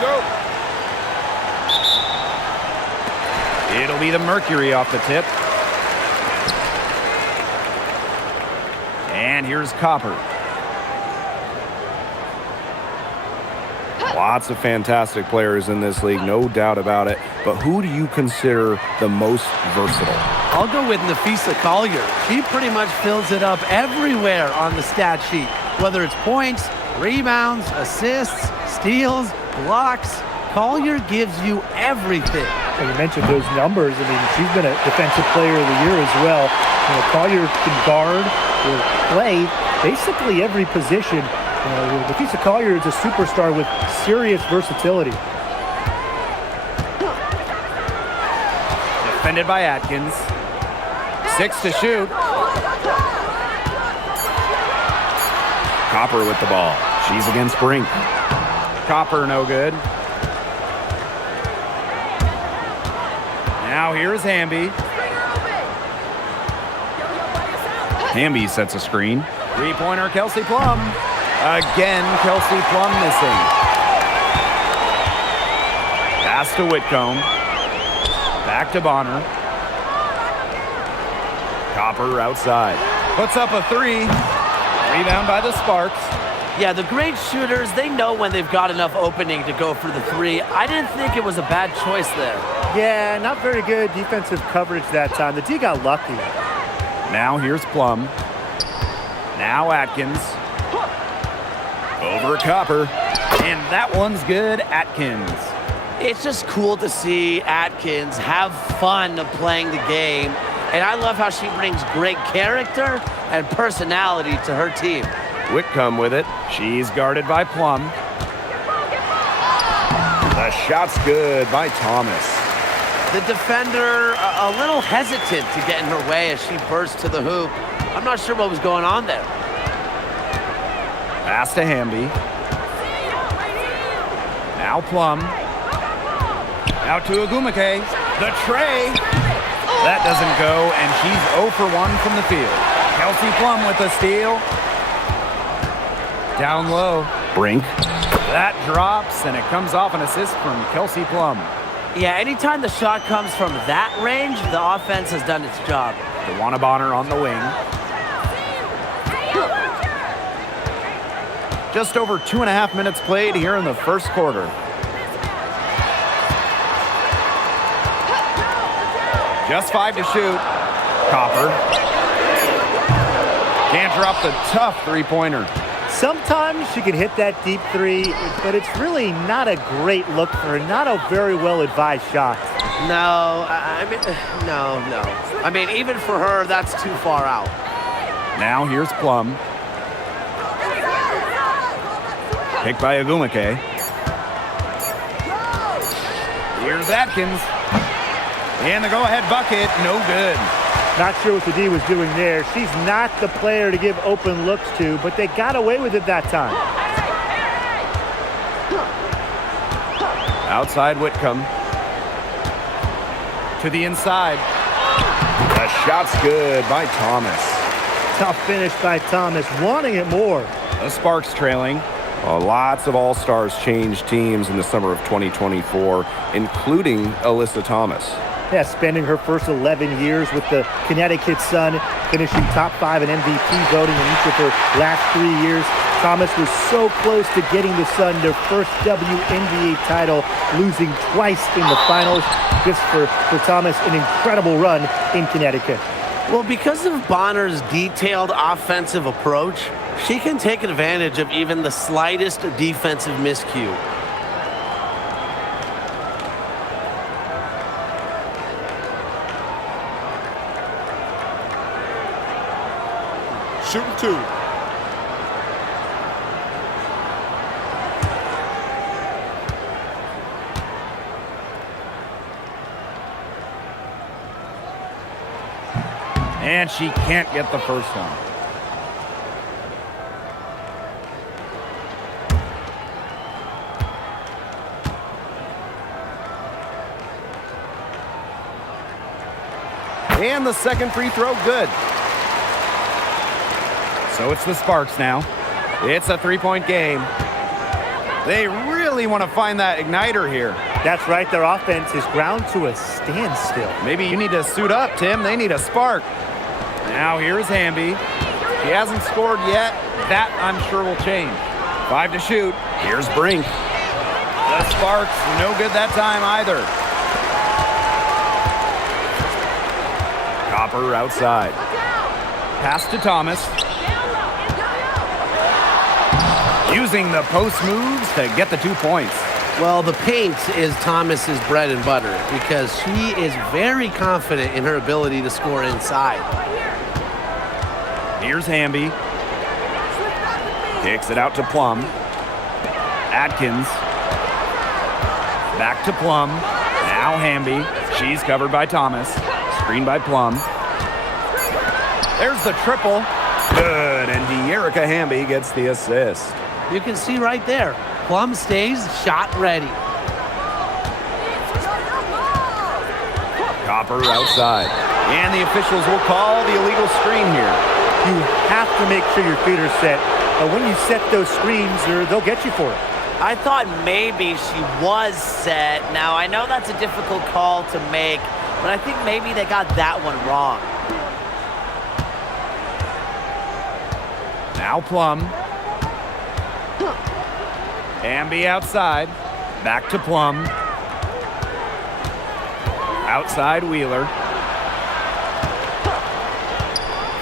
go. It'll be the Mercury off the tip. And here's Copper. Lots of fantastic players in this league, no doubt about it. But who do you consider the most versatile? I'll go with Nafisa Collier. She pretty much fills it up everywhere on the stat sheet, whether it's points, rebounds, assists, steals, blocks. Collier gives you everything. Well, you mentioned those numbers. I mean, she's been a defensive player of the year as well. You know, Collier can guard or play basically every position. Nafisa Collier is a superstar with serious versatility. Defended by Atkins. 6 to shoot. Copper with the ball. She's against Brink. Copper no good. Now here's Hamby. Hamby sets a screen. Three-pointer, Kelsey Plum. Again, Kelsey Plum missing. Pass to Whitcomb. Back to Bonner. Copper outside. Puts up a three. Rebound by the Sparks. Yeah, the great shooters, they know when they've got enough opening to go for the three. I didn't think it was a bad choice there. Yeah, not very good defensive coverage that time. The D got lucky. Now here's Plum. Now Atkins. Over Copper. And that one's good, Atkins. It's just cool to see Atkins have fun playing the game. And I love how she brings great character and personality to her team. Whitcomb with it. She's guarded by Plum. The shot's good by Thomas. The defender a little hesitant to get in her way as she burst to the hoop. I'm not sure what was going on there. Pass to Hamby. Now Plum. Out to Agumake. The tray. That doesn't go, and she's 0 for 1 from the field. Kelsey Plum with the steal. Down low. Brink. That drops, and it comes off an assist from Kelsey Plum. Yeah, anytime the shot comes from that range, the offense has done its job. DeWanna Bonner on the wing. Just over 2.5 minutes played here in the first quarter. Just 5 to shoot. Copper. Can't drop the tough three-pointer. Sometimes she can hit that deep three, but it's really not a great look for her. Not a very well-advised shot. No, no. I mean, even for her, that's too far out. Now here's Plum. Picked by Agumake. Here's Atkins. And the go-ahead bucket, no good. Not sure what the D was doing there. She's not the player to give open looks to, but they got away with it that time. Outside Whitcomb. To the inside. The shot's good by Thomas. Tough finish by Thomas, wanting it more. The Sparks trailing. Lots of all-stars changed teams in the summer of 2024, including Alyssa Thomas. Yeah, spending her first 11 years with the Connecticut Sun, finishing top 5 in MVP voting in each of her last 3 years. Thomas was so close to getting the Sun their first WNBA title, losing twice in the finals. Just for Thomas, an incredible run in Connecticut. Well, because of Bonner's detailed offensive approach, she can take advantage of even the slightest defensive miscue. Shooting 2. And she can't get the first one. And the second free throw, good. So it's the Sparks now. It's a three-point game. They really really want to find that igniter here. That's right. Their offense is ground to a standstill. Maybe you need to suit up, Tim. They need a spark. Now here's Hamby. He hasn't scored yet. That, I'm sure, will change. 5 to shoot. Here's Brink. The sparks, no good that time either. Copper outside. Pass to Thomas. Using the post moves to get the 2 points. Well, the paint is Thomas's bread and butter because she is very confident in her ability to score inside. Here's Hamby. Kicks it out to Plum. Atkins. Back to Plum. Now Hamby. She's covered by Thomas. Screen by Plum. There's the triple. Good, and De'Erica Hamby gets the assist. You can see right there, Plum stays shot ready. Copper outside. And the officials will call the illegal screen here. You have to make sure your feet are set. But when you set those screens, they'll get you for it. I thought maybe she was set. Now, I know that's a difficult call to make, but I think maybe they got that one wrong. Now Plum. Hamby outside. Back to Plum. Outside Wheeler.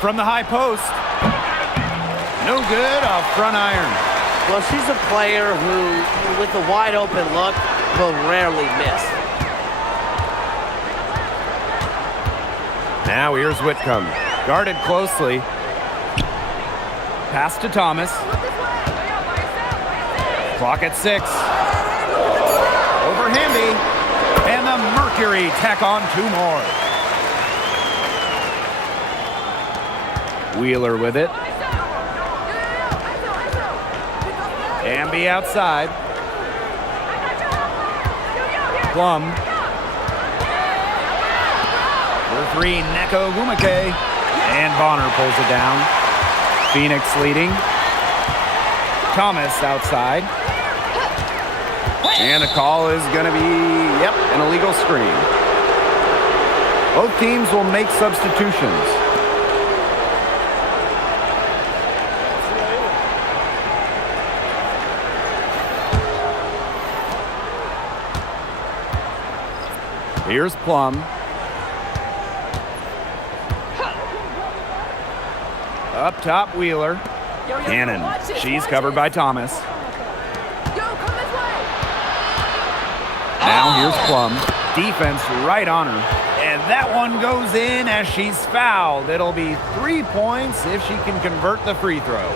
From the high post. No good, off front iron. Well, she's a player who, with a wide open look, will rarely miss. Now here's Whitcomb. Guarded closely. Pass to Thomas. Clock at 6. Over Hamby. And the Mercury tack on 2 more. Wheeler with it. Hamby outside. Plum. For 3, Neko Gumake. And Bonner pulls it down. Phoenix leading. Thomas outside. And the call is going to be, an illegal screen. Both teams will make substitutions. Here's Plum. Up top, Wheeler. Cannon. She's covered by Thomas. Now here's Plum. Defense right on her. And that one goes in as she's fouled. It'll be 3 points if she can convert the free throw.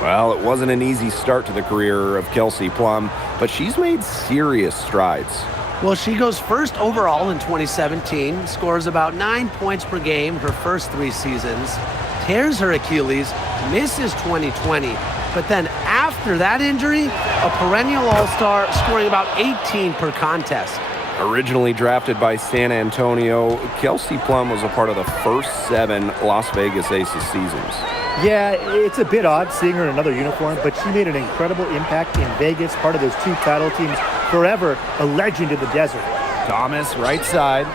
Well, it wasn't an easy start to the career of Kelsey Plum, but she's made serious strides. Well, she goes first overall in 2017, scores about 9 points per game her first 3 seasons, tears her Achilles, misses 2020, but then after that injury, a perennial all-star scoring about 18 per contest. Originally drafted by San Antonio, Kelsey Plum was a part of the first 7 Las Vegas Aces seasons. Yeah, it's a bit odd seeing her in another uniform, but she made an incredible impact in Vegas, part of those 2 title teams, forever a legend in the desert. Thomas right side.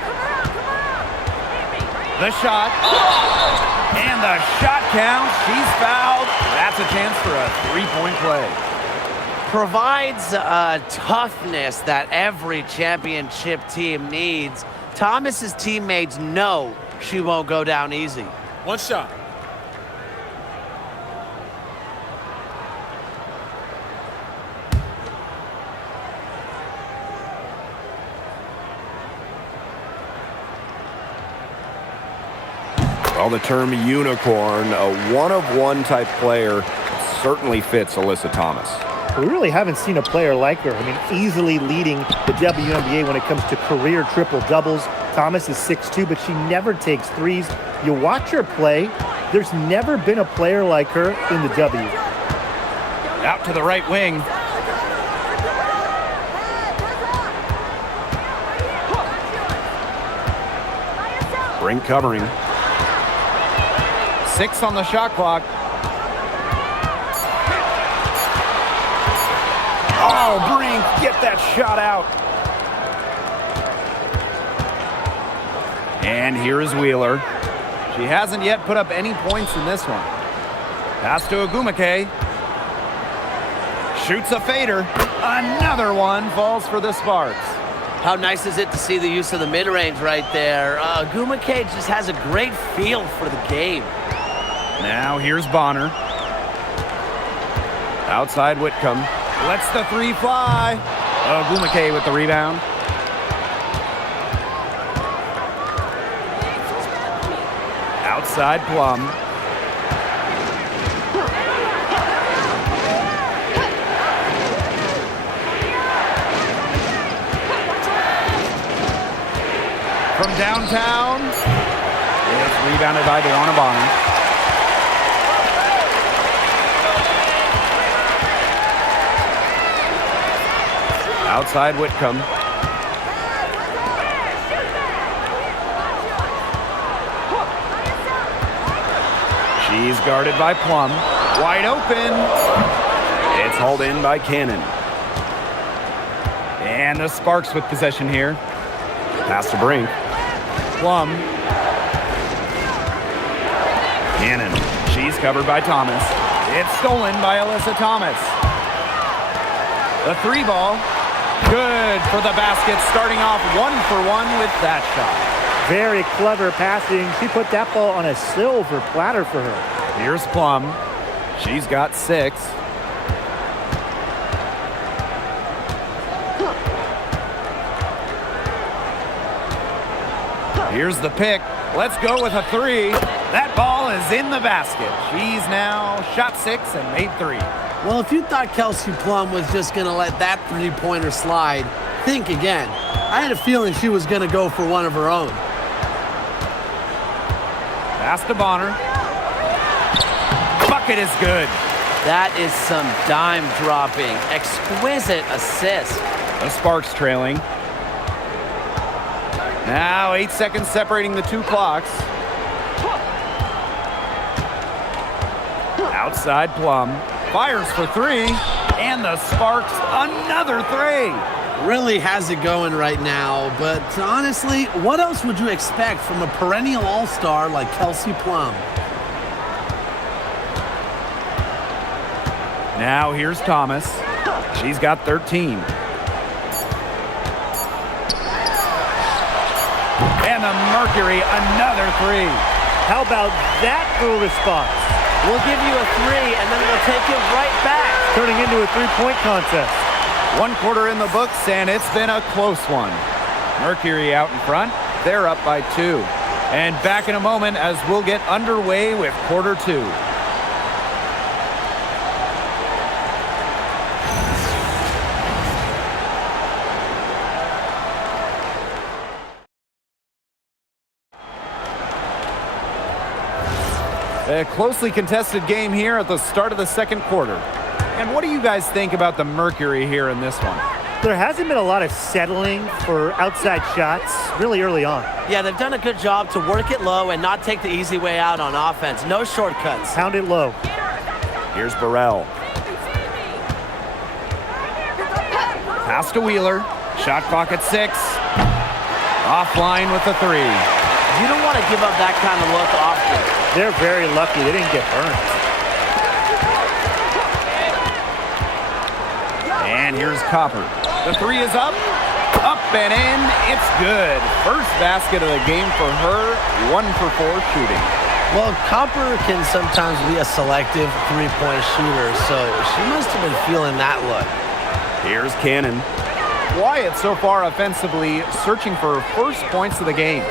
The shot. And the shot counts. She's fouled. That's a chance for a 3-point play. Provides a toughness that every championship team needs. Thomas's teammates know she won't go down easy. One shot. Well, the term unicorn, a one-of-one type player, certainly fits Alyssa Thomas. We really haven't seen a player like her. I mean, easily leading the WNBA when it comes to career triple-doubles. Thomas is 6'2", but she never takes threes. You watch her play, there's never been a player like her in the W. Out to the right wing. Brink covering. 6 on the shot clock. Oh, Brink get that shot out. And here is Wheeler. She hasn't yet put up any points in this one. Pass to Agumake. Shoots a fader. Another one falls for the Sparks. How nice is it to see the use of the mid-range right there? Gumake just has a great feel for the game. Now here's Bonner. Outside Whitcomb. Lets the three fly. Agumake with the rebound. Outside Plum. From downtown, it's rebounded by DeWanna Bonner. Outside Whitcomb. She's guarded by Plum. Wide open. It's hauled in by Cannon. And the Sparks with possession here. Pass to Brink. Plum. Cannon. She's covered by Thomas. It's stolen by Alyssa Thomas. The three ball. Good for the basket, starting off 1-for-1 with that shot. Very clever passing. She put that ball on a silver platter for her. Here's Plum. She's got 6. Here's the pick. Let's go with a 3. That ball is in the basket. She's now shot 6 and made 3. Well, if you thought Kelsey Plum was just going to let that three-pointer slide, think again. I had a feeling she was going to go for one of her own. Pass to Bonner. Bucket is good. That is some dime dropping. Exquisite assist. The Sparks trailing. Now 8 seconds separating the two clocks. Outside Plum. Fires for 3. And the Sparks another 3. Really has it going right now, but honestly, what else would you expect from a perennial all-star like Kelsey Plum? Now here's Thomas. She's got 13. And the Mercury, another 3. How about that for a response? We'll give you a 3, and then we'll take it right back. Turning into a three-point contest. 1 quarter in the books, and it's been a close one. Mercury out in front. They're up by 2. And back in a moment as we'll get underway with quarter 2. A closely contested game here at the start of the second quarter. And what do you guys think about the Mercury here in this one? There hasn't been a lot of settling for outside shots really early on. Yeah, they've done a good job to work it low and not take the easy way out on offense. No shortcuts. Pound it low. Here's Burrell. Pass to Wheeler. Shot clock at 6. Offline with the 3. You don't want to give up that kind of look often. They're very lucky they didn't get burned. And here's Copper. The 3 is up and in. It's good. First basket of the game for her. 1 for 4 shooting. Well, Copper can sometimes be a selective three-point shooter, so she must have been feeling that look. Here's Cannon. Quiet so far offensively, searching for her first points of the game.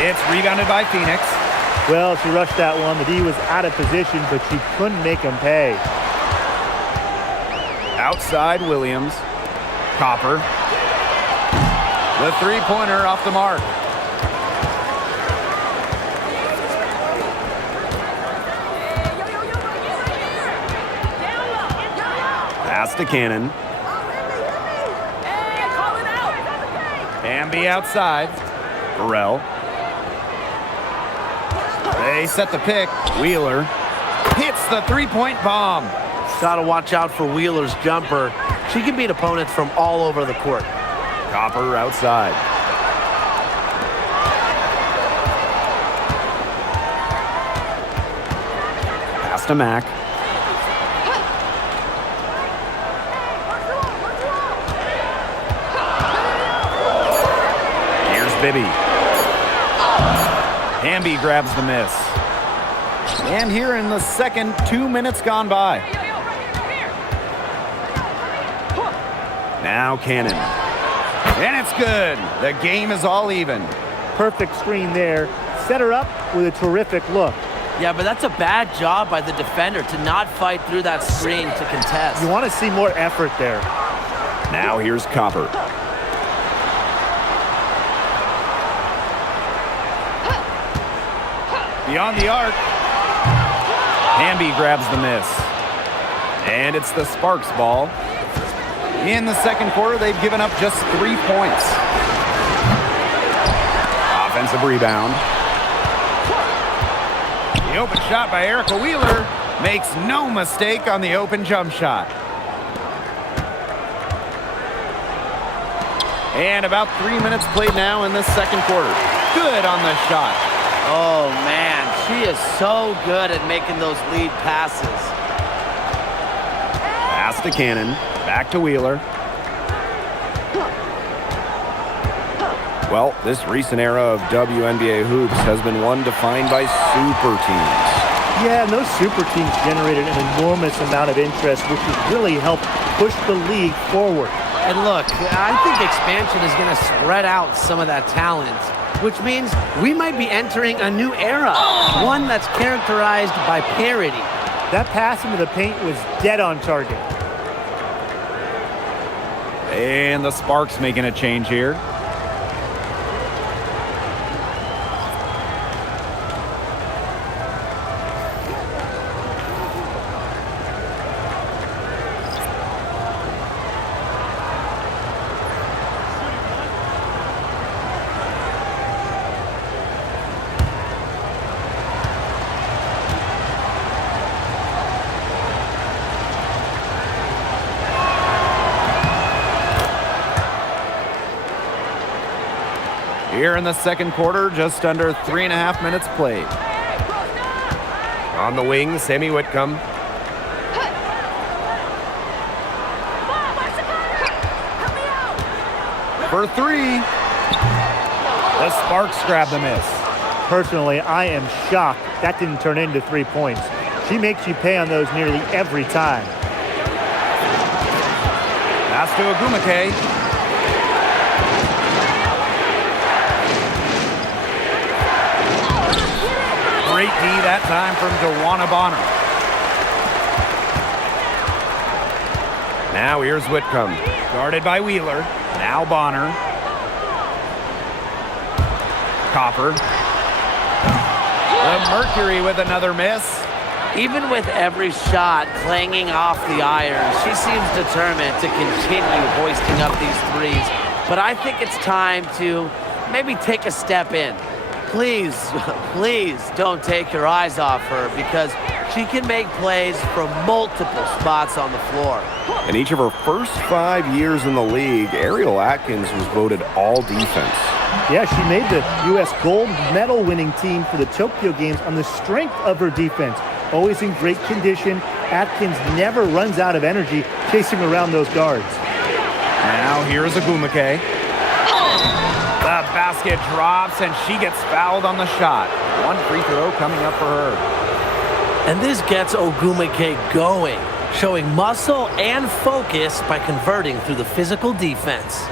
It's rebounded by Phoenix. Well, she rushed that one. The D was out of position, but she couldn't make him pay. Outside Williams. Copper. The three-pointer off the mark. Pass to Cannon. Amby outside. Burrell. They set the pick. Wheeler. hits the three-point bomb. Got to watch out for Wheeler's jumper. She can beat opponents from all over the court. Copper outside. Pass to Mack. Here's Bibby. Hamby grabs the miss. And here in the second, 2 minutes gone by. Now Cannon. And it's good. The game is all even. Perfect screen there. Set her up with a terrific look. Yeah, but that's a bad job by the defender to not fight through that screen to contest. You want to see more effort there. Now here's Copper. Beyond the arc. Hamby grabs the miss. And it's the Sparks ball. In the second quarter, they've given up just 3 points. Offensive rebound. The open shot by Erica Wheeler makes no mistake on the open jump shot. And about 3 minutes played now in this second quarter. Good on the shot. Oh, man, she is so good at making those lead passes. Pass to Cannon. Back to Wheeler. Well, this recent era of WNBA hoops has been one defined by super teams. Yeah, and those super teams generated an enormous amount of interest, which has really helped push the league forward. And look, I think expansion is going to spread out some of that talent, which means we might be entering a new era, one that's characterized by parity. That pass into the paint was dead on target. And the Sparks making a change here. Here in the second quarter, just under 3.5 minutes played. On the wing, Sammy Whitcomb. For three. The Sparks grab the miss. Personally, I am shocked that didn't turn into 3 points. She makes you pay on those nearly every time. Pass to Agumake. Great D that time from Dewana Bonner. Now here's Whitcomb. Guarded by Wheeler. Now Bonner. Copper. The Mercury with another miss. Even with every shot clanging off the iron, she seems determined to continue hoisting up these threes. But I think it's time to maybe take a step in. Please, please don't take your eyes off her because she can make plays from multiple spots on the floor. In each of her first 5 years in the league, Ariel Atkins was voted all defense. Yeah, she made the U.S. gold medal winning team for the Tokyo Games on the strength of her defense. Always in great condition. Atkins never runs out of energy chasing around those guards. Now here's Agumake. The basket drops and she gets fouled on the shot. One free throw coming up for her. And this gets Ogumake going, showing muscle and focus by converting through the physical defense.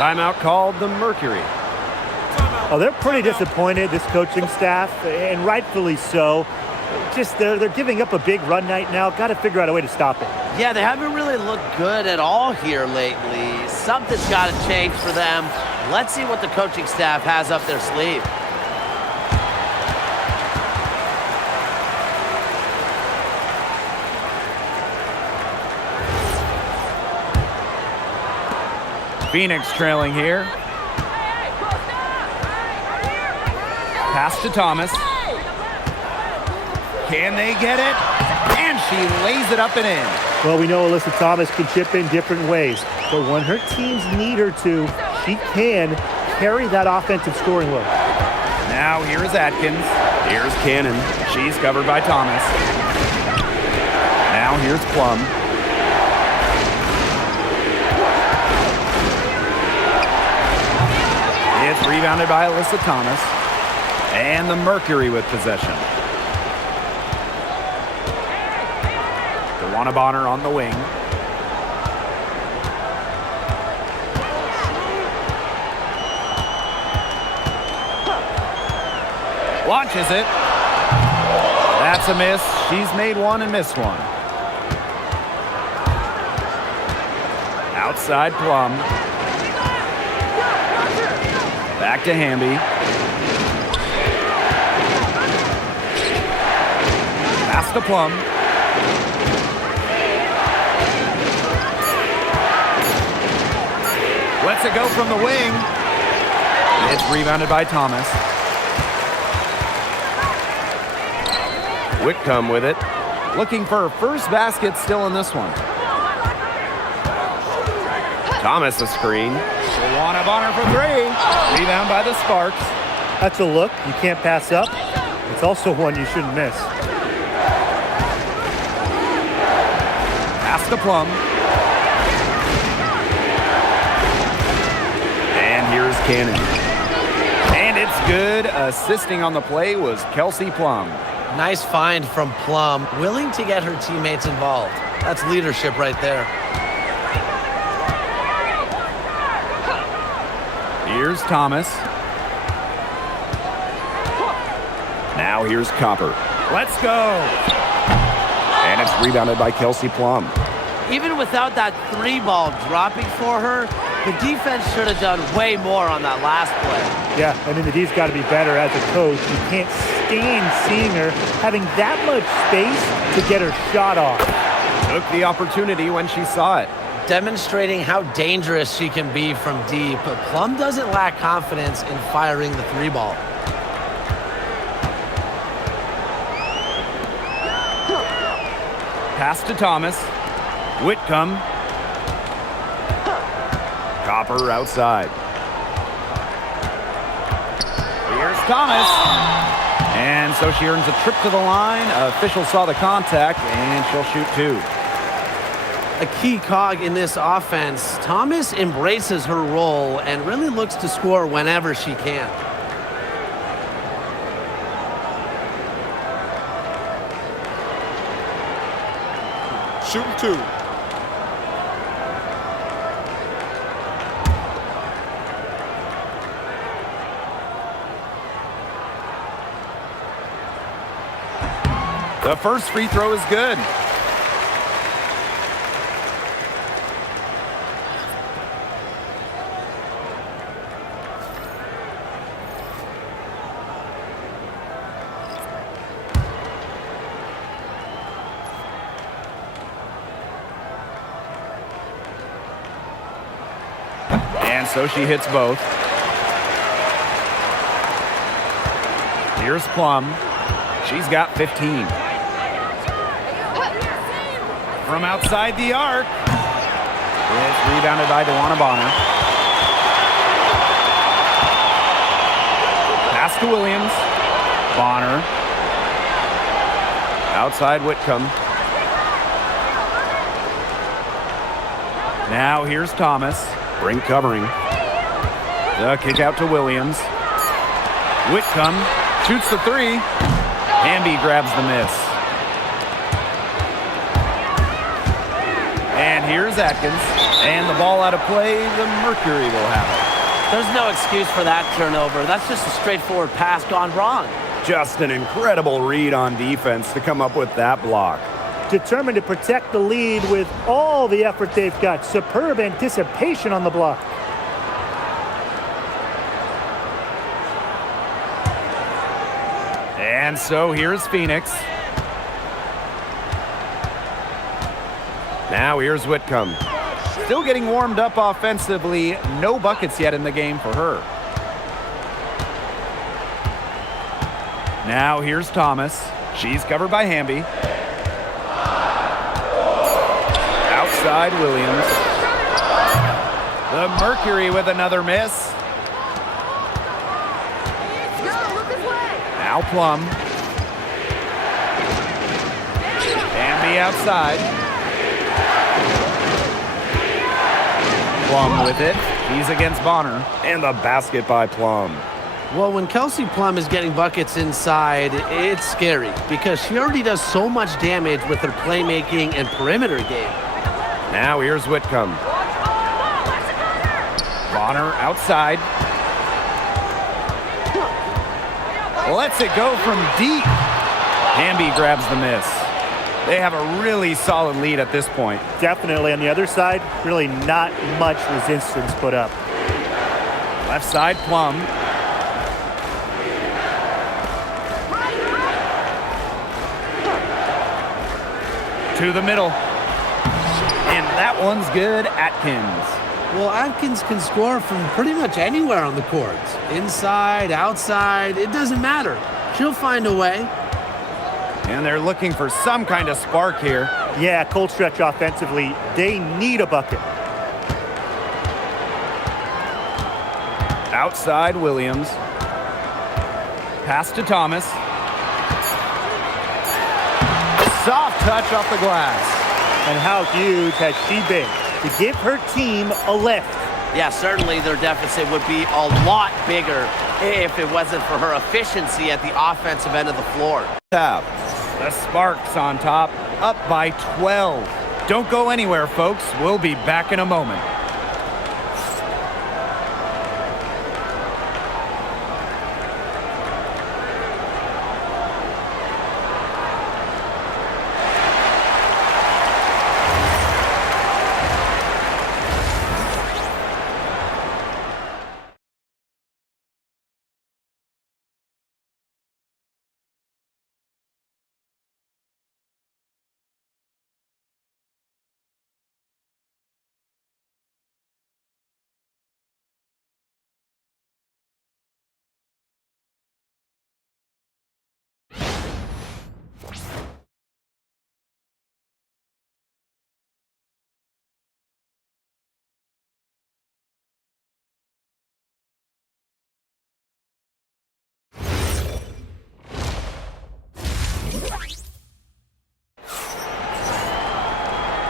Timeout called the Mercury. Oh, they're pretty disappointed, this coaching staff, and rightfully so. Just they're giving up a big run night now. Got to figure out a way to stop it. Yeah, they haven't really looked good at all here lately. Something's got to change for them Let's see what the coaching staff has up their sleeve. Phoenix trailing here. Pass to Thomas. Can they get it? And she lays it up and in. Well, we know Alyssa Thomas can chip in different ways, but when her teams need her to, she can carry that offensive scoring load. Now here's Atkins. Here's Cannon. She's covered by Thomas. Now here's Plum. It's rebounded by Alyssa Thomas. And the Mercury with possession. DeWanna Bonner on the wing. Launches it. That's a miss. She's made one and missed one. Outside Plum. Back to Hamby. Pass to Plum. Lets it go from the wing. It's rebounded by Thomas. Whitcomb with it. Looking for her first basket still in this one. Thomas a screen. DeWanna Bonner for three. Rebound by the Sparks. That's a look you can't pass up. It's also one you shouldn't miss. Pass to Plum. And here's Cannon. And it's good. Assisting on the play was Kelsey Plum. Nice find from Plum, willing to get her teammates involved. That's leadership right there. Here's Thomas. Now here's Copper. Let's go. And it's rebounded by Kelsey Plum. Even without that three ball dropping for her, the defense should have done way more on that last play. Yeah, I mean, the D's got to be better as a coach. You can't stand seeing her having that much space to get her shot off. Took the opportunity when she saw it. Demonstrating how dangerous she can be from deep, but Plum doesn't lack confidence in firing the three ball. Pass to Thomas. Whitcomb. Copper outside. Here's Thomas. And so she earns a trip to the line. Official saw the contact, and she'll shoot two. A key cog in this offense, Thomas embraces her role and really looks to score whenever she can. Shooting two. The first free throw is good. And so she hits both. Here's Plum. She's got 15. From outside the arc. It's rebounded by DeWanna Bonner. Pass to Williams. Bonner. Outside Whitcomb. Now here's Thomas. Brink covering. The kick out to Williams. Whitcomb shoots the three. Hamby grabs the miss. And here's Atkins. And the ball out of play. The Mercury will have it. There's no excuse for that turnover. That's just a straightforward pass gone wrong. Just an incredible read on defense to come up with that block. Determined to protect the lead with all the effort they've got. Superb anticipation on the block. And so here's Phoenix. Now here's Whitcomb. Still getting warmed up offensively. No buckets yet in the game for her. Now here's Thomas. She's covered by Hamby. Outside Williams. The Mercury with another miss. Now Plum. Hamby outside. Plum with it. He's against Bonner. And the basket by Plum. Well, when Kelsey Plum is getting buckets inside, it's scary because she already does so much damage with her playmaking and perimeter game. Now here's Whitcomb. Bonner outside. Lets it go from deep. Hamby grabs the miss. They have a really solid lead at this point. Definitely. On the other side, really not much resistance put up. Left side, Plum. To the middle. And that one's good. Atkins. Well, Atkins can score from pretty much anywhere on the court. Inside, outside, it doesn't matter. She'll find a way. And they're looking for some kind of spark here. Yeah, cold stretch offensively. They need a bucket. Outside Williams. Pass to Thomas. Soft touch off the glass. And how huge has she been to give her team a lift? Yeah, certainly their deficit would be a lot bigger if it wasn't for her efficiency at the offensive end of the floor. Tap. The Sparks on top, up by 12. Don't go anywhere, folks. We'll be back in a moment.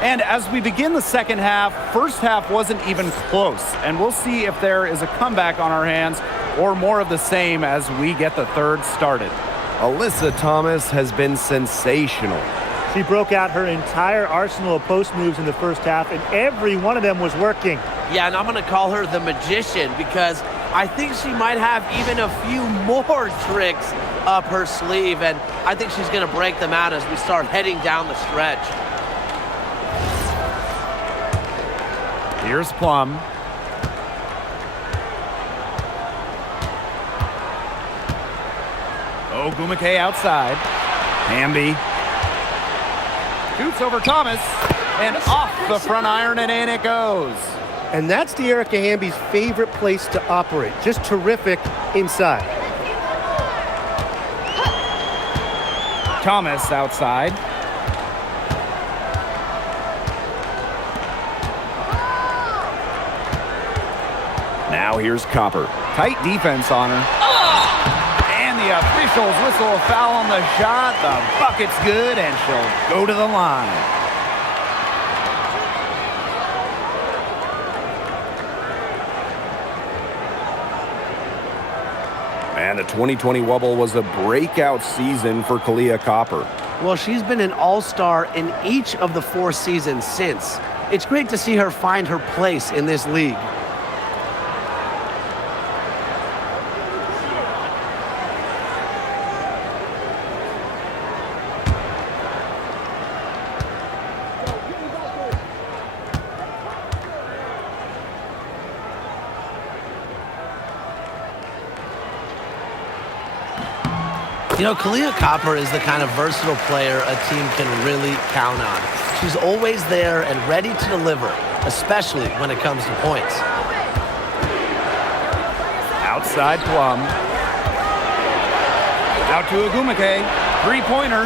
And as we begin the second half, first half wasn't even close. And we'll see if there is a comeback on our hands or more of the same as we get the third started. Alyssa Thomas has been sensational. She broke out her entire arsenal of post moves in the first half, and every one of them was working. Yeah, and I'm going to call her the magician because I think she might have even a few more tricks up her sleeve, and I think she's going to break them out as we start heading down the stretch. Here's Plum. Ogumake outside. Hamby. Shoots over Thomas. And off the front iron, and in it goes. And that's the Erica Hamby's favorite place to operate. Just terrific inside. Thomas outside. Now here's Copper. Tight defense on her. And the officials whistle a foul on the shot. The bucket's good, and she'll go to the line. And the 2020 Wubble was a breakout season for Kalia Copper. Well, she's been an all-star in each of the 4 seasons since. It's great to see her find her place in this league. You know, Kalia Copper is the kind of versatile player a team can really count on. She's always there and ready to deliver, especially when it comes to points. Outside Plum. Out to Agumake. Three-pointer.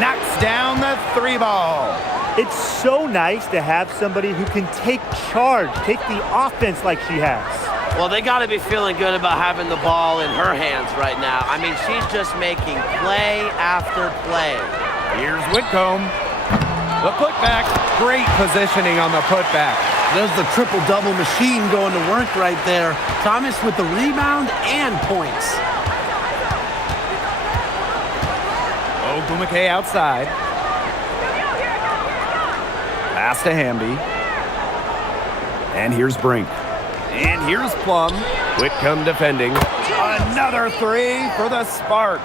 Knocks down the three ball. It's so nice to have somebody who can take charge, take the offense like she has. Well, they got to be feeling good about having the ball in her hands right now. I mean, she's just making play after play. Here's Whitcomb. The putback. Great positioning on the putback. There's the triple-double machine going to work right there. Thomas with the rebound and points. Ogumake outside. Pass to Hamby. And here's Brink. And here's Plum. Whitcomb defending. Another three for the Sparks.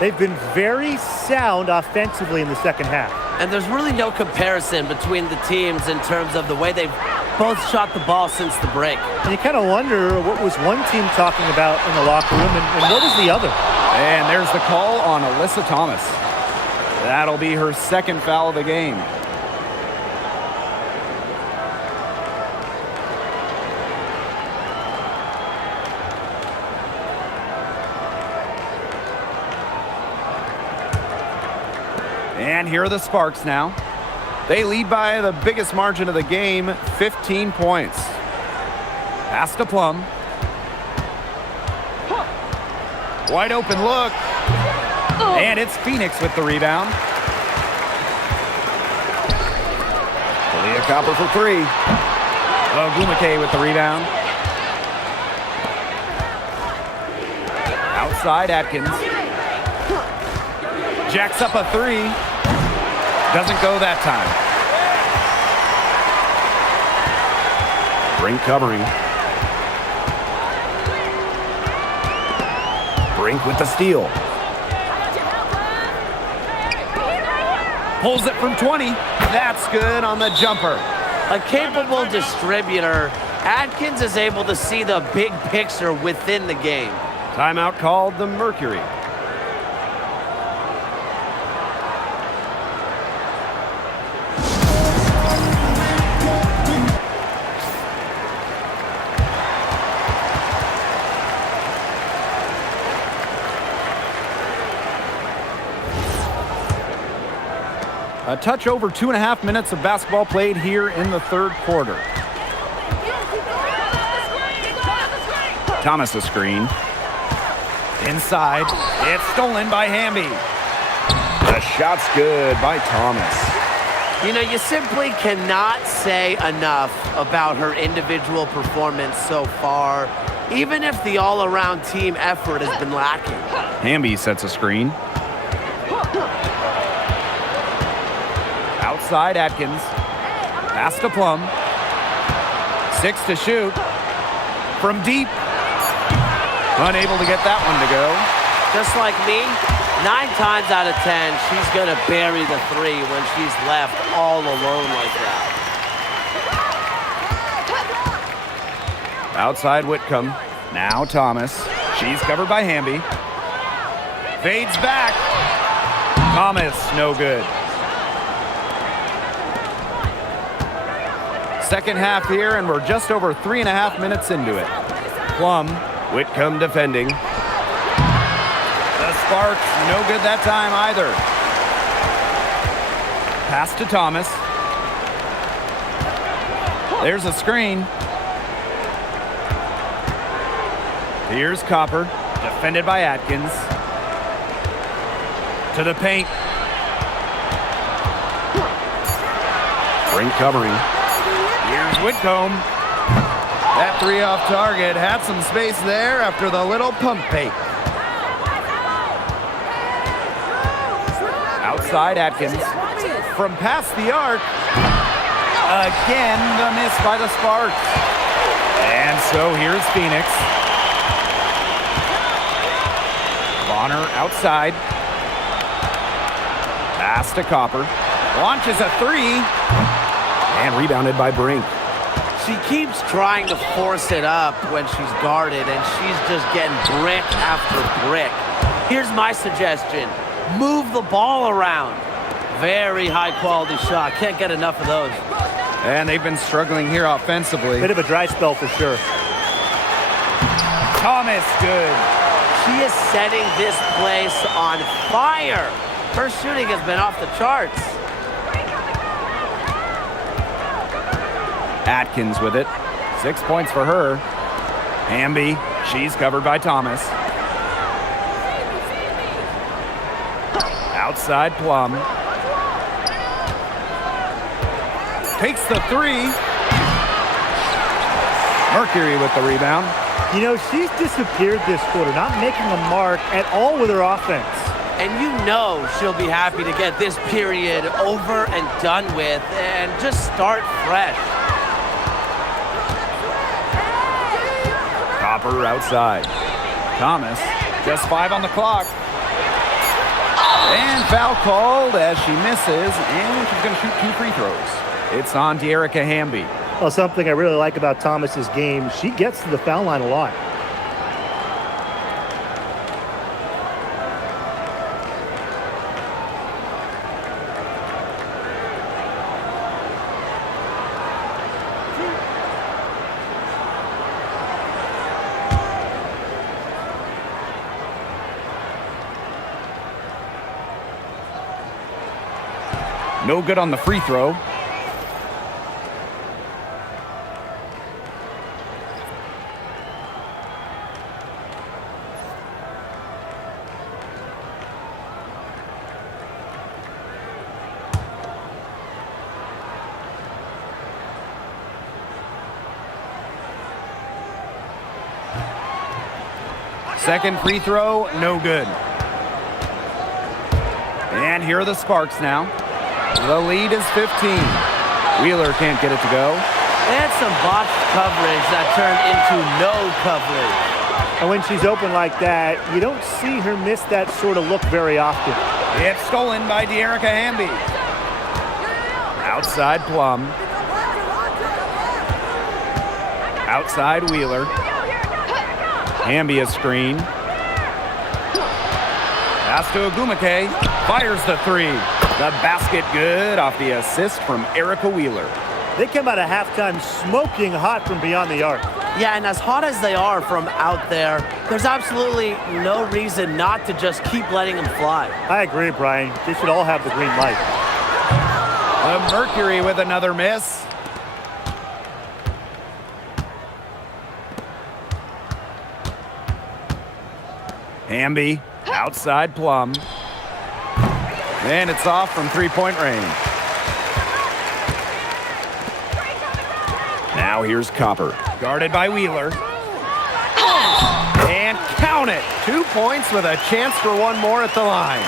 They've been very sound offensively in the second half. And there's really no comparison between the teams in terms of the way they've both shot the ball since the break. And you kind of wonder what was one team talking about in the locker room and what was the other? And there's the call on Alyssa Thomas. That'll be her second foul of the game. And here are the Sparks now. They lead by the biggest margin of the game, 15 points. Pass to Plum. Wide open look. And it's Phoenix with the rebound. Kalia Copper for three. Ogumake with the rebound. Outside Atkins. Jacks up a three. Doesn't go that time. Brink covering. Brink with the steal. Pulls it from 20. That's good on the jumper. A capable distributor, Atkins is able to see the big picture within the game. Timeout called the Mercury. A touch over 2.5 minutes of basketball played here in the third quarter. Thomas a screen. Inside. It's stolen by Hamby. The shot's good by Thomas. You know, you simply cannot say enough about her individual performance so far, even if the all-around team effort has been lacking. Hamby sets a screen. Outside Atkins. Pass to Plum. 6 to shoot. From deep. Unable to get that one to go. Just like me, 9 times out of 10, she's going to bury the three when she's left all alone like that. Outside Whitcomb. Now Thomas. She's covered by Hamby. Fades back. Thomas, no good. Second half here, and we're just over 3.5 minutes into it. Plum, Whitcomb defending. The Sparks, no good that time either. Pass to Thomas. There's a screen. Here's Copper, defended by Atkins. To the paint. Brink covering. Here's Whitcomb. That three off target. Had some space there after the little pump fake. Outside Atkins. From past the arc. Again, the miss by the Sparks. And so here's Phoenix. Bonner outside. Pass to Copper. Launches a three. And rebounded by Brink. She keeps trying to force it up when she's guarded, and she's just getting brick after brick. Here's my suggestion. Move the ball around. Very high-quality shot. Can't get enough of those. And they've been struggling here offensively. Bit of a dry spell for sure. Thomas, good. She is setting this place on fire. Her shooting has been off the charts. Atkins with it. 6 points for her. Hamby, she's covered by Thomas. Outside Plum. Takes the three. Mercury with the rebound. You know, she's disappeared this quarter, not making a mark at all with her offense. And you know she'll be happy to get this period over and done with and just start fresh. Copper outside. Thomas, just 5 on the clock. And foul called as she misses, and she's going to shoot 2 free throws. It's on De'Erica Hamby. Well, something I really like about Thomas's game, she gets to the foul line a lot. No good on the free throw. Second free throw, no good. And here are the Sparks now. The lead is 15. Wheeler can't get it to go. And some botched coverage that turned into no coverage. And when she's open like that, you don't see her miss that sort of look very often. It's stolen by De'Erica Hamby. Outside Plum. Outside Wheeler. Hamby a screen. Pass to Agumake. Fires the three. The basket good off the assist from Erica Wheeler. They come out of halftime smoking hot from beyond the arc. Yeah, and as hot as they are from out there, there's absolutely no reason not to just keep letting them fly. I agree, Brian. They should all have the green light. The Mercury with another miss. Hamby, outside Plum. And it's off from three-point range. Now here's Copper. Guarded by Wheeler. And count it. 2 points with a chance for one more at the line.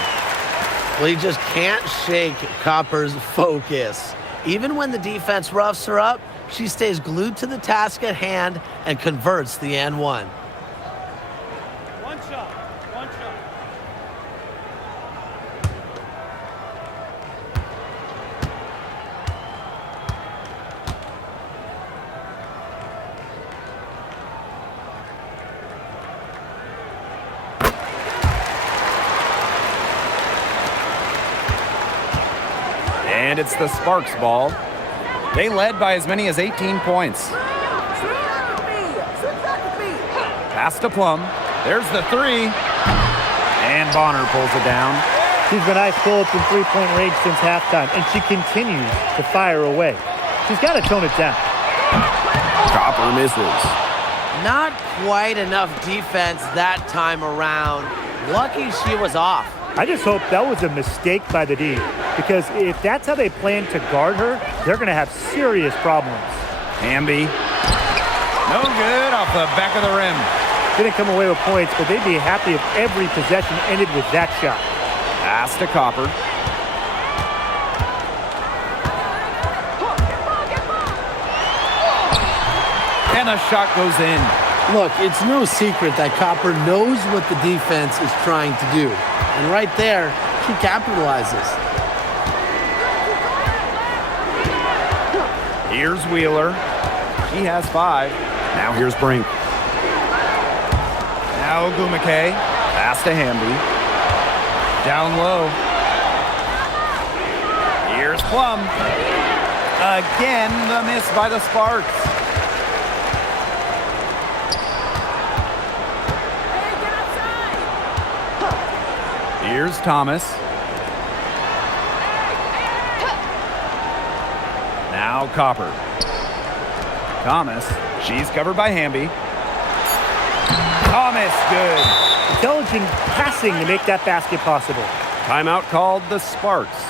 Well, you just can't shake Copper's focus. Even when the defense roughs her up, she stays glued to the task at hand and converts the and one. One shot. And it's the Sparks ball. They led by as many as 18 points. Pass to Plum. There's the three. And Bonner pulls it down. She's been ice cold from three-point range since halftime, and she continues to fire away. She's got to tone it down. Copper misses. Not quite enough defense that time around. Lucky she was off. I just hope that was a mistake by the D, because if that's how they plan to guard her, they're going to have serious problems. Hamby. No good off the back of the rim. Didn't come away with points, but they'd be happy if every possession ended with that shot. Pass to Copper. And the shot goes in. Look, it's no secret that Copper knows what the defense is trying to do. And right there, she capitalizes. Here's Wheeler. She has 5. Now here's Brink. Now Agumake. Pass to Hamby. Down low. Here's Plum. Again, the miss by the Sparks. Here's Thomas. Now Copper. Thomas. She's covered by Hamby. Thomas, good. Intelligent passing to make that basket possible. Timeout called the Sparks.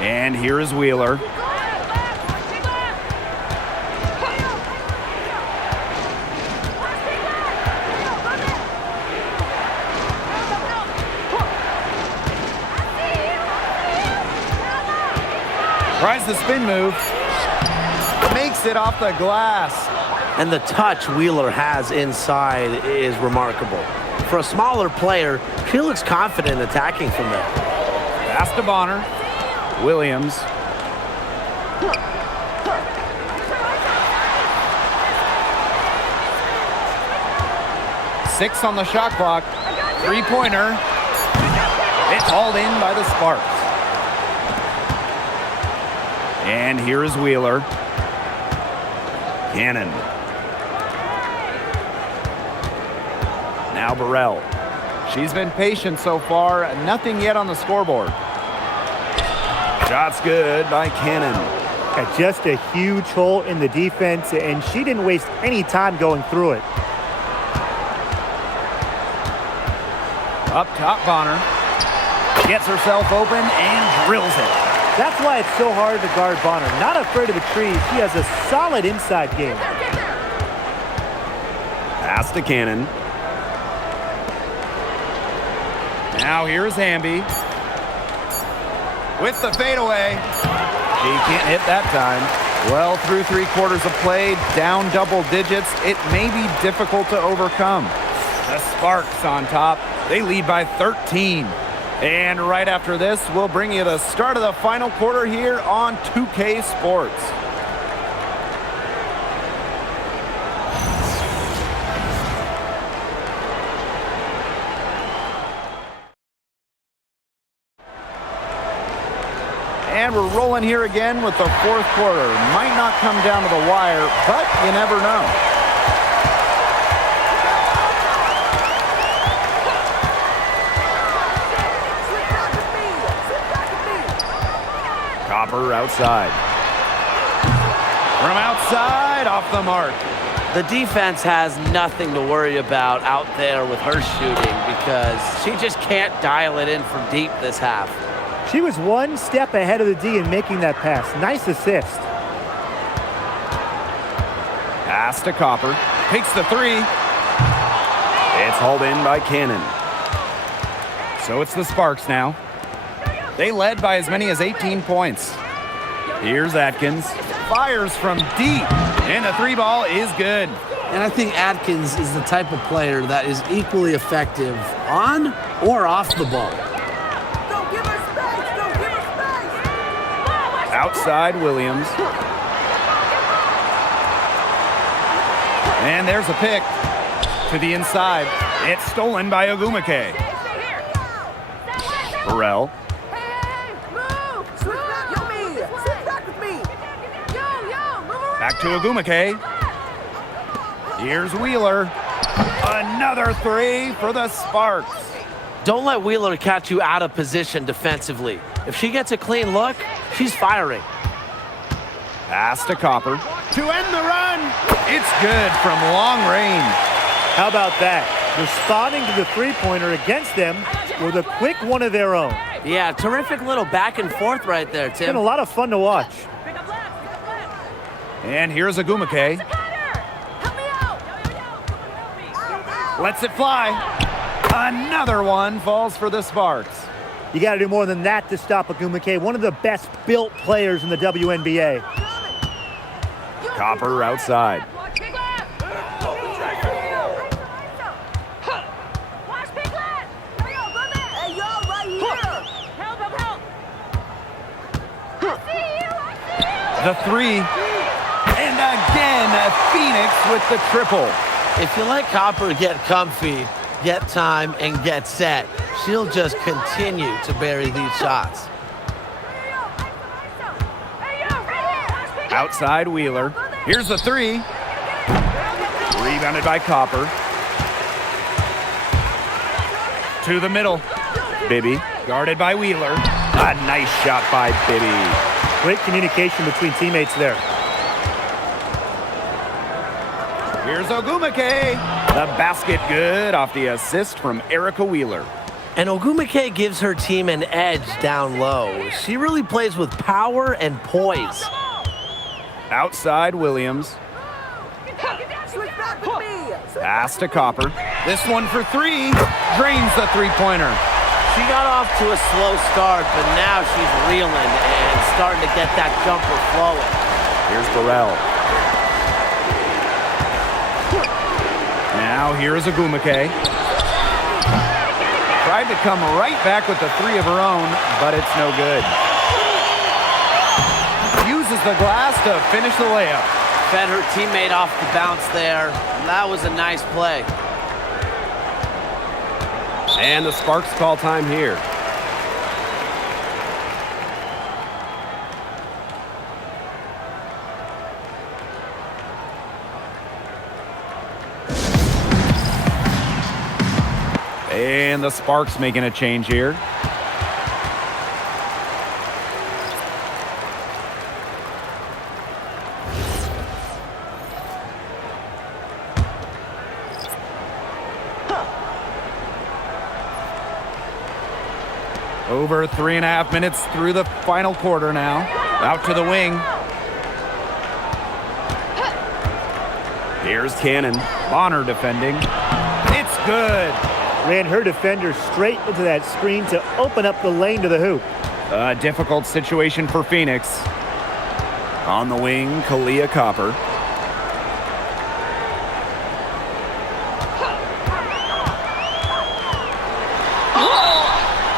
And here is Wheeler. Tries the spin move. Makes it off the glass. And the touch Wheeler has inside is remarkable. For a smaller player, she looks confident attacking from there. Pass to Bonner. Williams. Six on the shot clock. Three-pointer. It's hauled in by the Sparks. And here is Wheeler. Cannon. Now Burrell. She's been patient so far. Nothing yet on the scoreboard. Shot's good by Cannon. Got just a huge hole in the defense, and she didn't waste any time going through it. Up top, Bonner. Gets herself open and drills it. That's why it's so hard to guard Bonner. Not afraid of the trees. She has a solid inside game. Pass to Cannon. Now here's Hamby. With the fadeaway. She can't hit that time. Well, through 3/4 of play, down double digits, it may be difficult to overcome. The Sparks on top. They lead by 13. And right after this, we'll bring you the start of the final quarter here on 2K Sports. And we're rolling here again with the fourth quarter. Might not come down to the wire, but you never know. Copper outside. From outside, off the mark. The defense has nothing to worry about out there with her shooting because she just can't dial it in from deep this half. She was one step ahead of the D in making that pass. Nice assist. Pass to Copper. Takes the three. It's hauled in by Cannon. So it's the Sparks now. They led by as many as 18 points. Here's Atkins. Fires from deep. And the three ball is good. And I think Atkins is the type of player that is equally effective on or off the ball. Outside Williams. And there's a pick to the inside. It's stolen by Ogumake. Burrell. Back to Ogumake. Here's Wheeler. Another three for the Sparks. Don't let Wheeler catch you out of position defensively. If she gets a clean look, she's firing. Pass to Copper. To end the run. It's good from long range. How about that? Responding to the three-pointer against them with a quick one of their own. Yeah, terrific little back and forth right there, It's been Tim. a lot of fun to watch. And here's Ogumake. Lets it fly. Another one falls for the Sparks. You got to do more than that to stop Ogumake, one of the best built players in the WNBA. Copper outside. The three. And again, Phoenix with the triple. If you let Copper get comfy, get time, and get set, she'll just continue to bury these shots. Outside Wheeler. Here's the three. Rebounded by Copper. To the middle. Bibby. Guarded by Wheeler. A nice shot by Bibby. Great communication between teammates there. Here's Ogumake. The basket good off the assist from Erica Wheeler. And Ogumake gives her team an edge down low. She really plays with power and poise. Outside Williams. Pass to Copper. This one for three. Drains the three-pointer. She got off to a slow start, but now she's reeling and starting to get that jumper flowing. Here's Burrell. Now here's Ogumake. Tried to come right back with the three of her own, but it's no good. Uses the glass to finish the layup. Fed her teammate off the bounce there. That was a nice play. And the Sparks call time here. And the Sparks making a change here. Over 3.5 minutes through the final quarter now. Out to the wing. Here's Cannon. Bonner defending. It's good. Ran her defender straight into that screen to open up the lane to the hoop. A difficult situation for Phoenix. On the wing, Kalia Copper.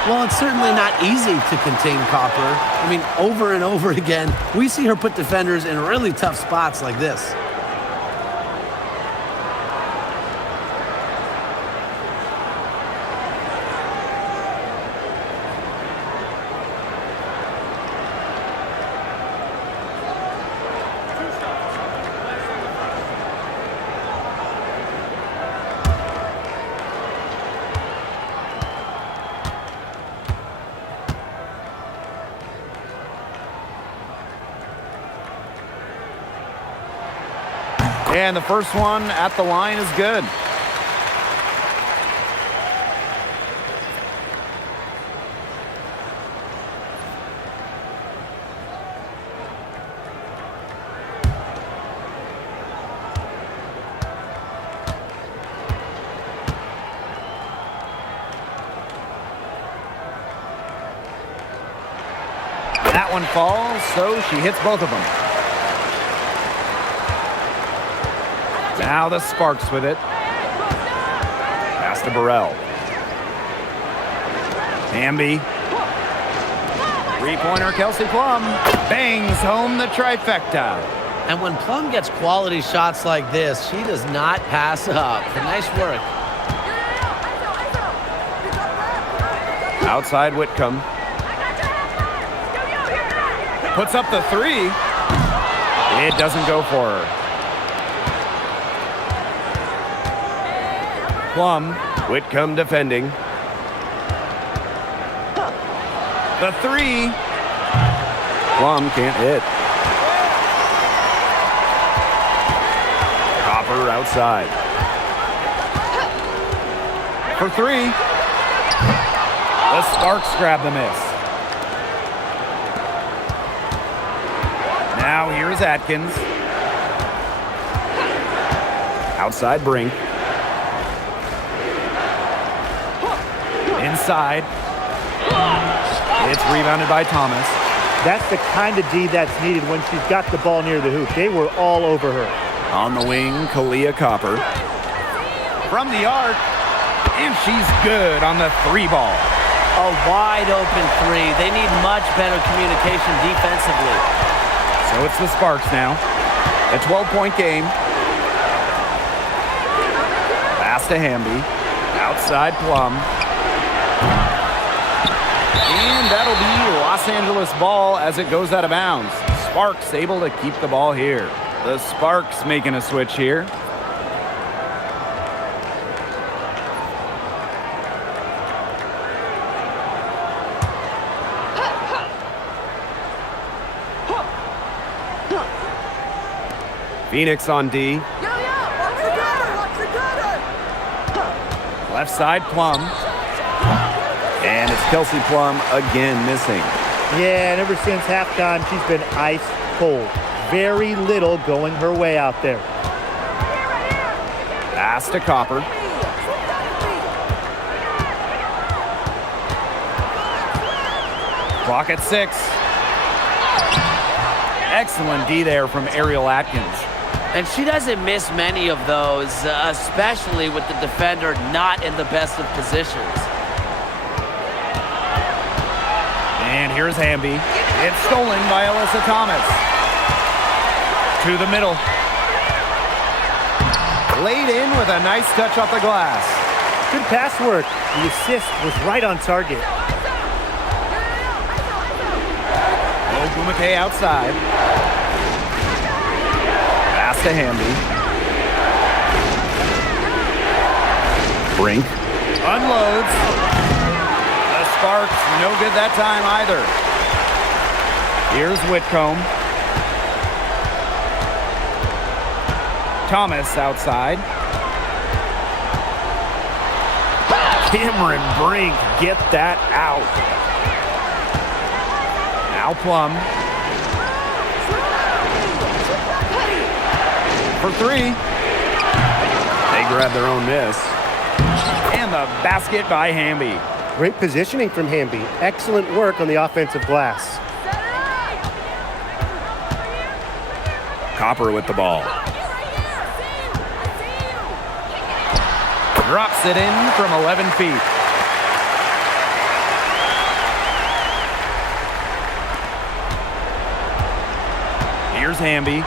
Well, it's certainly not easy to contain Copper. I mean, over and over again, we see her put defenders in really tough spots like this. And the first one at the line is good. That one falls, so she hits both of them. Now the Sparks with it. Pass to Burrell. Hamby. Three-pointer Kelsey Plum. Bangs home the trifecta. And when Plum gets quality shots like this, she does not pass up. Nice work. Outside Whitcomb. Puts up the three. It doesn't go for her. Plum. Whitcomb defending. The three. Plum can't hit. Copper outside. For three. The Sparks grab the miss. Now here's Atkins. Outside Brink. Inside. It's rebounded by Thomas. That's the kind of D that's needed when she's got the ball near the hoop. They were all over her. On the wing, Kalia Copper. From the arc, and she's good on the 3 ball. A wide open three. They need much better communication defensively. So it's the Sparks now. A 12-point game. Pass to Hamby. Outside Plum. And that'll be Los Angeles ball as it goes out of bounds. Sparks able to keep the ball here. The Sparks making a switch here. Phoenix on D. Left side Plum. And it's Kelsey Plum again missing. Yeah, and ever since halftime, she's been ice cold. Very little going her way out there. Pass to Copper. Clock at 6. Excellent D there from Ariel Atkins. And she doesn't miss many of those, especially with the defender not in the best of positions. And here's Hamby. It's stolen by Alyssa Thomas. To the middle. Laid in with a nice touch off the glass. Good pass work. The assist was right on target. Ogumake outside. Pass to Hamby. Brink. Unloads. The Sparks, no good that time either. Here's Whitcomb. Thomas outside. Cameron Brink, get that out. Now Plum. For 3. They grab their own miss. And the basket by Hamby. Great positioning from Hamby. Excellent work on the offensive glass. Copper with the ball. Drops it in from 11 feet. Here's Hamby.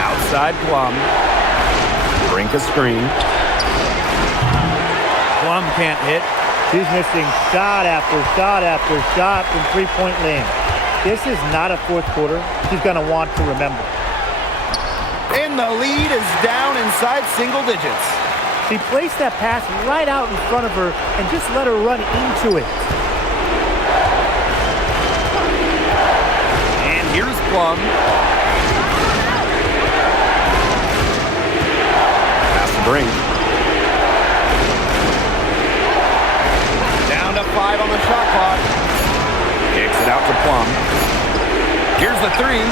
Outside Plum. Brink a screen. Plum can't hit. She's missing shot after shot after shot from three-point land. This is not a fourth quarter she's going to want to remember. And the lead is down inside single digits. She placed that pass right out in front of her and just let her run into it. And here's Plum. Pass to Brink. Down to 5 on the shot clock. Kicks it out to Plum. Here's the 3.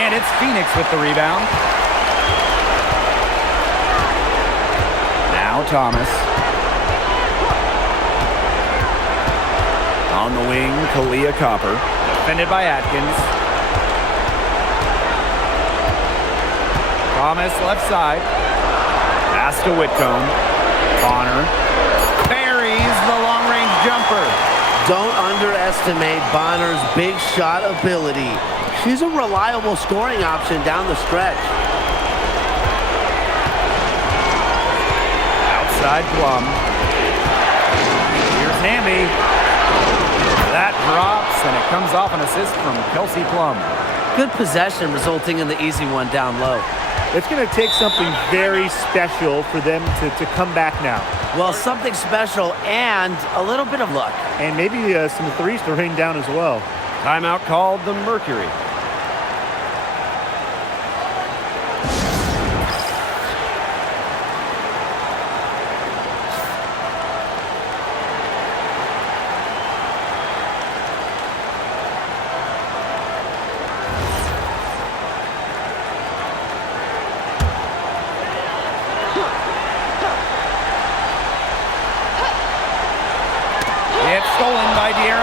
And it's Phoenix with the rebound. Now Thomas. On the wing, Kalia Copper. Defended by Atkins. Thomas left side. Pass to Whitcomb. Bonner. Buries the long-range jumper. Don't underestimate Bonner's big shot ability. She's a reliable scoring option down the stretch. Outside Plum. Here's Hamby. That drops, and it comes off an assist from Kelsey Plum. Good possession resulting in the easy one down low. It's going to take something very special for them to come back now. Well, something special and a little bit of luck. And maybe some threes to rain down as well. Timeout called the Mercury.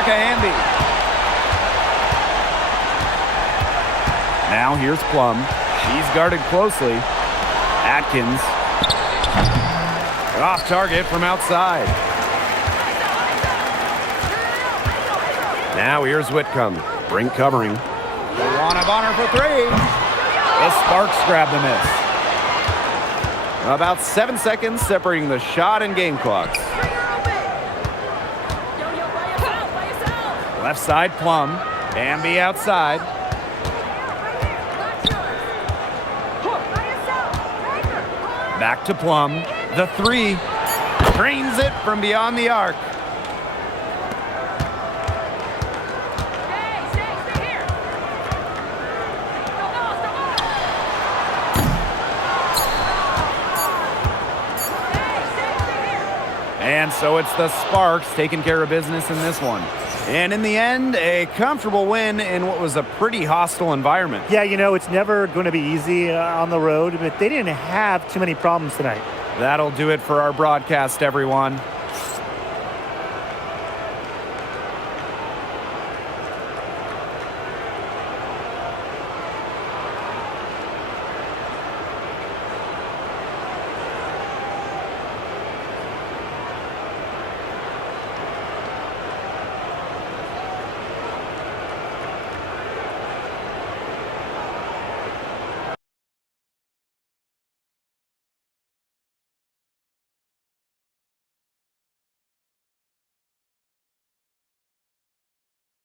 Jessica Hamby. Now here's Plum. She's guarded closely. Atkins. Off target from outside. Now here's Whitcomb. Brink covering. Luana Bonner for three. The Sparks grab the miss. About 7 seconds separating the shot and game clocks. Left side, Plum. Hamby outside. Back to Plum. The three. Drains it from beyond the arc. And so it's the Sparks taking care of business in this one. And in the end, a comfortable win in what was a pretty hostile environment. Yeah, you know, it's never going to be easy on the road, but they didn't have too many problems tonight. That'll do it for our broadcast, everyone.